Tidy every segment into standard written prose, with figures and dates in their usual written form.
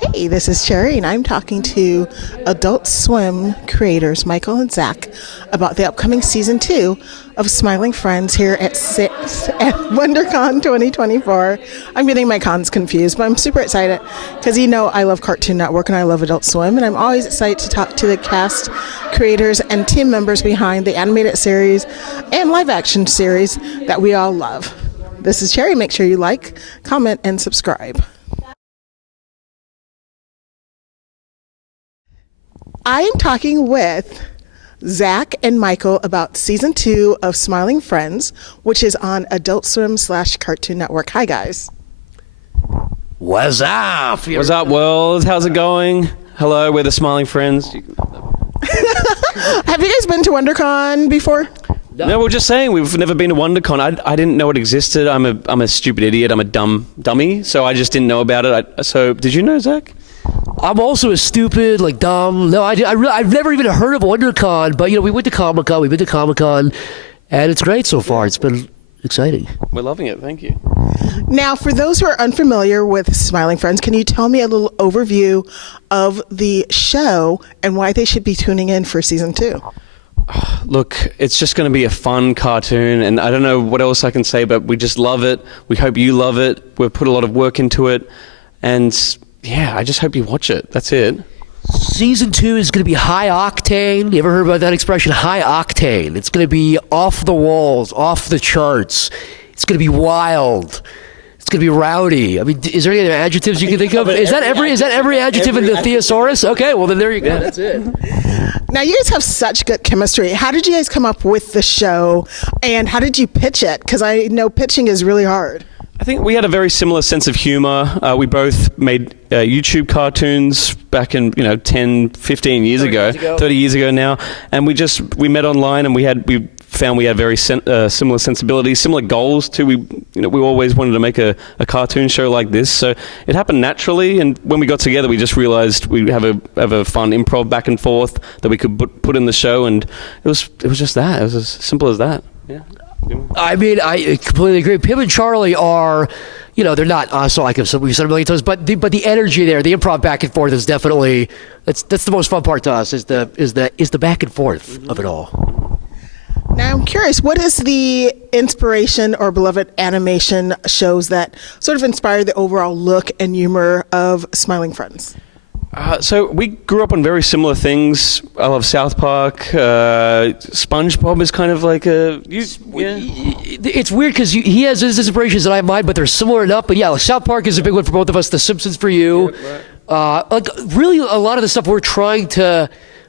Hey, this is Cherry, and I'm talking to Adult Swim creators Michael and Zach about the upcoming season 2 of Smiling Friends here at Wondercon 2024. I'm getting my cons confused, but I'm super excited because I love Cartoon Network and I love Adult Swim, and I'm always excited to talk to the cast, creators, and team members behind the animated series and live action series that we all love. This is Cherry. Make sure you like, comment, and subscribe. I am talking with Zach and Michael about season 2 of Smiling Friends, which is on Adult Swim / Cartoon Network. Hi, guys. What's up? What's up, world? How's it going? Hello, we're the Smiling Friends. Have you guys been to WonderCon before? No, we're just saying we've never been to WonderCon. I didn't know it existed. I'm a stupid idiot. I'm a dummy. So I just didn't know about it. So did you know, Zach? I'm also a stupid, dumb. No, I've never even heard of WonderCon, but we went to Comic-Con. We've been to Comic-Con, and it's great so far. It's been exciting. We're loving it. Thank you. Now, for those who are unfamiliar with Smiling Friends, can you tell me a little overview of the show and why they should be tuning in for season 2? Look, it's just going to be a fun cartoon, and I don't know what else I can say, but we just love it. We hope you love it. We've put a lot of work into it, and yeah, I just hope you watch it. That's it. Season 2 is going to be high octane. You ever heard about that expression? High octane. It's going to be off the walls, off the charts. It's going to be wild. It's going to be rowdy. I mean, is there any other adjectives you can think of? Is that every adjective in the thesaurus? Okay, well then there you go. Yeah, that's it. Now, you guys have such good chemistry. How did you guys come up with the show, and how did you pitch it? Because I know pitching is really hard. I think we had a very similar sense of humor. We both made YouTube cartoons back in 10, 15 years ago, 30 years ago now, and we met online, and we found we had very similar sensibilities, similar goals too. We always wanted to make a cartoon show like this, so it happened naturally. And when we got together, we just realized we have a fun improv back and forth that we could put in the show, and it was just that. It was as simple as that. Yeah. I mean, I completely agree. Pim and Charlie are, they're not also like we've said a million times, but the energy there, the improv back and forth is definitely that's the most fun part to us is the back and forth of it all. Now, I'm curious, what is the inspiration or beloved animation shows that sort of inspire the overall look and humor of Smiling Friends? So we grew up on very similar things. I love South Park. SpongeBob is kind of like It's weird because he has his inspirations and I have mine, but they're similar enough. But yeah, South Park is a big one for both of us. The Simpsons for you. Yeah, right. Really, a lot of the stuff we're trying to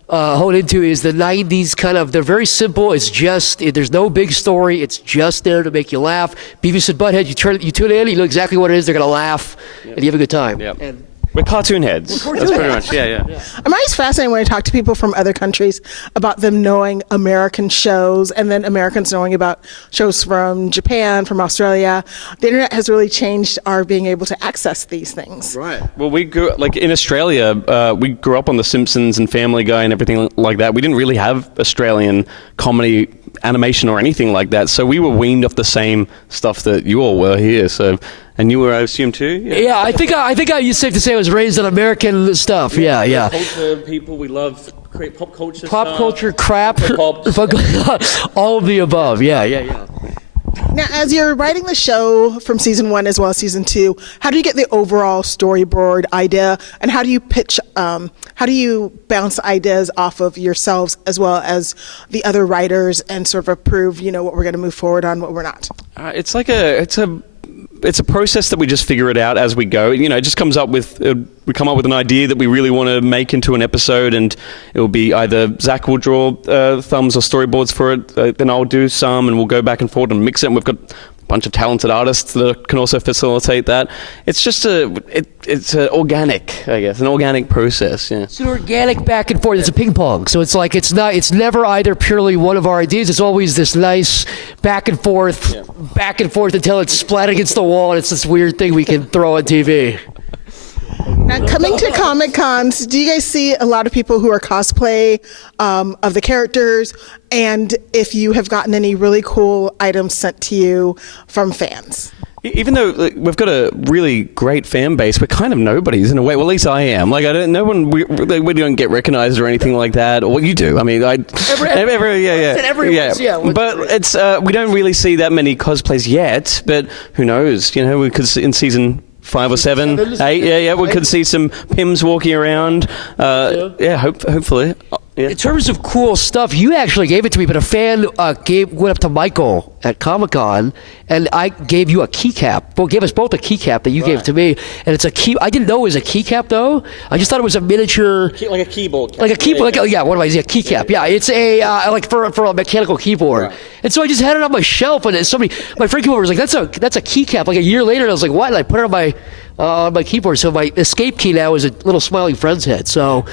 hone into is the 90s kind of. They're very simple. It's just there's no big story. It's just there to make you laugh. Beavis and Butthead. You tune in. You know exactly what it is. They're gonna laugh, and you have a good time. Yep. We're cartoon heads. That's pretty much, yeah. I'm always fascinated when I talk to people from other countries about them knowing American shows and then Americans knowing about shows from Japan, from Australia. The internet has really changed our being able to access these things. Right. Well, we grew in Australia, we grew up on The Simpsons and Family Guy and everything like that. We didn't really have Australian comedy animation or anything like that, so we were weaned off the same stuff that you all were here. So, and you were, I assume, too. Yeah, I think it's safe to say I was raised on American stuff. Yeah. Culture, people, we love pop culture. Pop culture, crap, all of the above. Yeah. Now, as you're writing the show from season 1 as well as season 2, how do you get the overall storyboard idea, and how do you pitch? How do you bounce ideas off of yourselves as well as the other writers and sort of approve, what we're going to move forward on, what we're not? It's a process that we just figure it out as we go. It just comes up with we come up with an idea that we really want to make into an episode, and it will be either Zach will draw thumbs or storyboards for it, then I'll do some, and we'll go back and forth and mix it. And we've got a bunch of talented artists that can also facilitate that. It's just it's an organic, I guess, an organic process. Yeah. It's an organic back and forth. It's a ping pong. So it's like it's never either purely one of our ideas. It's always this nice back and forth until it's splat against the wall, and it's this weird thing we can throw on TV. Now, coming to Comic Cons, do you guys see a lot of people who are cosplay of the characters? And if you have gotten any really cool items sent to you from fans? Even though like, we've got a really great fan base, we're kind of nobodies in a way. Well, at least I am. Like, no one, we don't get recognized or anything like that. Or you do. I mean, yeah. But it's we don't really see that many cosplays yet. But who knows? You know, we could see in season 5 or 7, 8. We could see some Pims walking around. Hopefully. Yeah. In terms of cool stuff, you actually gave it to me, but a fan went up to Michael at Comic-Con, and I gave you a keycap. Well, gave us both a keycap that you gave to me, and it's a key. I didn't know it was a keycap though. I just thought it was a miniature, like a keyboard cap. like a keyboard. What am I? A keycap. Yeah, it's a like for a mechanical keyboard. Right. And so I just had it on my shelf, and my friend came over and was like, "That's a keycap." Like a year later, and I was like, "What?" And I put it on my keyboard. So my escape key now is a little smiling friend's head. So.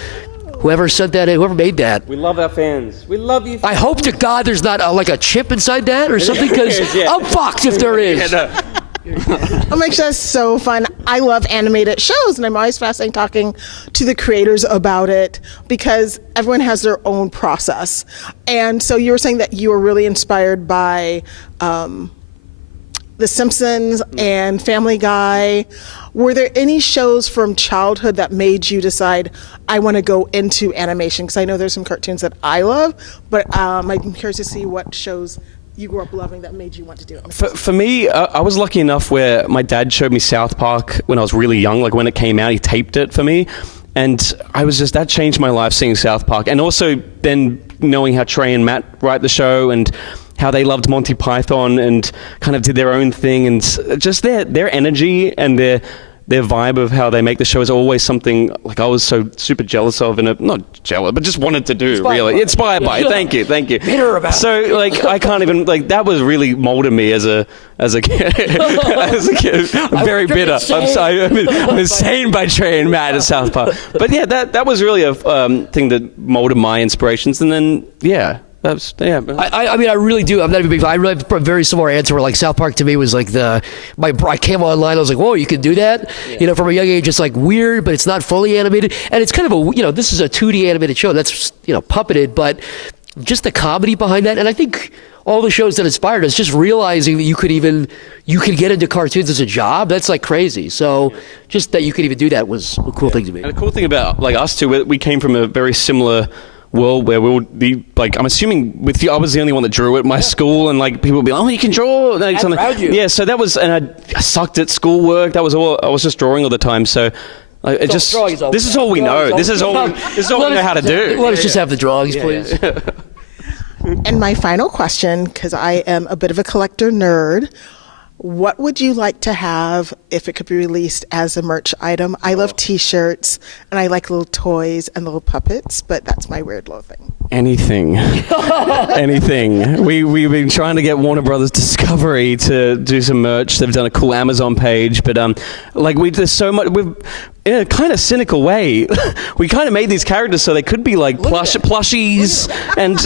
Whoever sent that in, whoever made that. We love our fans. We love you. I hope to God there's not like a chip inside that or something, because I'm fucked if there is. Oh my gosh, that's so fun. I love animated shows, and I'm always fascinated talking to the creators about it because everyone has their own process. And so you were saying that you were really inspired by The Simpsons and Family Guy. Were there any shows from childhood that made you decide, I want to go into animation? Because I know there's some cartoons that I love, but I'm curious to see what shows you grew up loving that made you want to do it. For me, I was lucky enough where my dad showed me South Park when I was really young. Like when it came out, he taped it for me. And that changed my life, seeing South Park. And also then knowing how Trey and Matt write the show and how they loved Monty Python and kind of did their own thing, and just their energy and their vibe of how they make the show is always something like I was so super jealous of, and not jealous, but just wanted to do. Inspired by. Thank you. Bitter about. So like I can't even like that was really molded me as a kid. As a kid, I'm very bitter. I'm insane by Trey and Matt at South Park. But yeah, that was really a thing that molded my inspirations, and then I mean, I really do. I'm not even big. I really have a very similar answer. Where like South Park to me was like I came online. I was like, whoa, you can do that. Yeah. You know, from a young age, it's like weird, but it's not fully animated, and it's kind of this is a 2D animated show that's puppeted, but just the comedy behind that, and I think all the shows that inspired us, just realizing that you could get into cartoons as a job, that's like crazy. So just that you could even do that was a cool thing to me. And the cool thing about like us two, we came from a very similar world where we would be like, I'm assuming with you, I was the only one that drew at my school, and like people would be like, oh, you can draw. Like, around you. Yeah, so that was, and I sucked at schoolwork. That was all. I was just drawing all the time. So this is all we know. This is all we know how to do. Let us just have the drawings, please. Yeah. And my final question, because I am a bit of a collector nerd, what would you like to have if it could be released as a merch item? I love T-shirts, and I like little toys and little puppets, but that's my weird little thing. Anything. Anything. We've been trying to get Warner Brothers Discovery to do some merch. They've done a cool Amazon page, but there's so much. In a kind of cynical way, we kind of made these characters so they could be like plushies and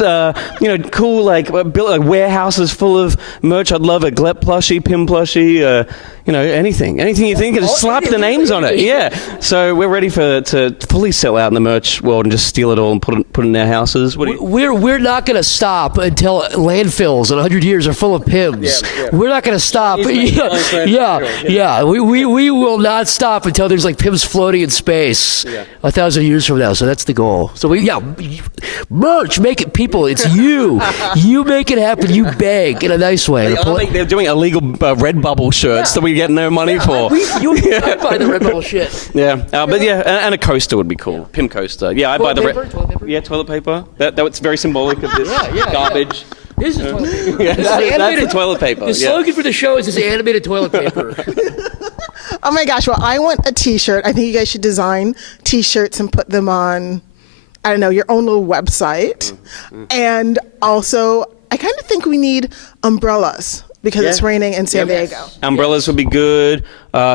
cool like warehouses full of merch. I'd love a Glep plushie, Pim plushie, anything you think, and just slap the names on it. Yeah. So we're ready to fully sell out in the merch world and just steal it all and put it in our houses. We're not going to stop until landfills in 100 years are full of Pims. Yeah. We're not going to stop. Yeah. We will not stop until there's like Pims floating in space 1,000 years from now. So that's the goal. So merch, make it, people. It's you. You make it happen. You beg in a nice way. They're doing illegal Redbubble shirts that we get no money for. You buy the Redbubble shit. Yeah, and a coaster would be cool. Pim coaster. Yeah, I buy the toilet paper. Yeah, toilet paper. That's very symbolic of this garbage. This is toilet paper. That's the toilet paper. The slogan for the show is this animated toilet paper. Oh my gosh, well, I want a T-shirt. I think you guys should design T-shirts and put them on, I don't know, your own little website. And also, I kind of think we need umbrellas because it's raining in San Diego. Umbrellas would be good.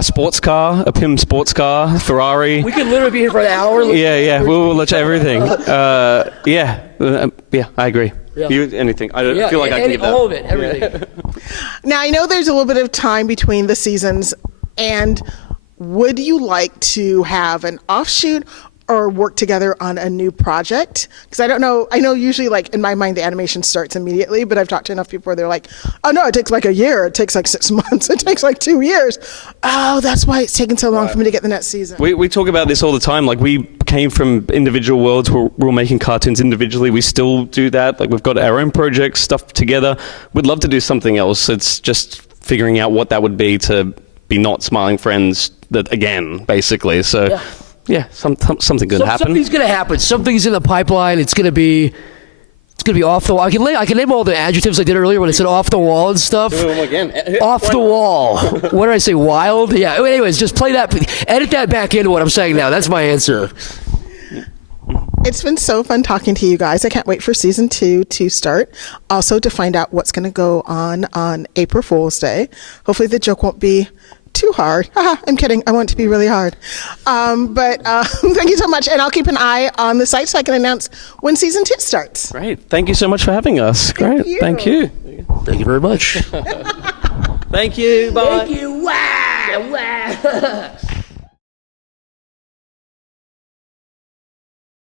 Sports car, a Pim sports car, Ferrari. We could literally be here for an hour. We'll let you everything. I agree. Yeah. Anything. I don't feel like I can give that. All of it, everything. Now, I know there's a little bit of time between the seasons, and would you like to have an offshoot, or work together on a new project? Because I don't know. I know usually, like, in my mind, the animation starts immediately, but I've talked to enough people where they're like, oh, no, it takes like a year. It takes like 6 months. It takes like 2 years. Oh, that's why it's taken so long for me to get the next season. We talk about this all the time. Like, we came from individual worlds where we were making cartoons individually. We still do that. Like, we've got our own projects, stuff together. We'd love to do something else. It's just figuring out what that would be to be not Smiling Friends that again, basically. So, yeah, something good happen. Something's going to happen. Something's in the pipeline. It's going to be off the wall. I can name all the adjectives I did earlier when I said off the wall and stuff. Again. Off the wall. What did I say? Wild? Yeah. Anyways, just play that. Edit that back into what I'm saying now. That's my answer. It's been so fun talking to you guys. I can't wait for season 2 to start. Also, to find out what's going to go on April Fool's Day. Hopefully the joke won't be too hard. I'm kidding. I want it to be really hard. But thank you so much. And I'll keep an eye on the site so I can announce when season 2 starts. Great. Thank you so much for having us. Great. Thank you. Thank you very much. Thank you. Bye. Thank you. Wow.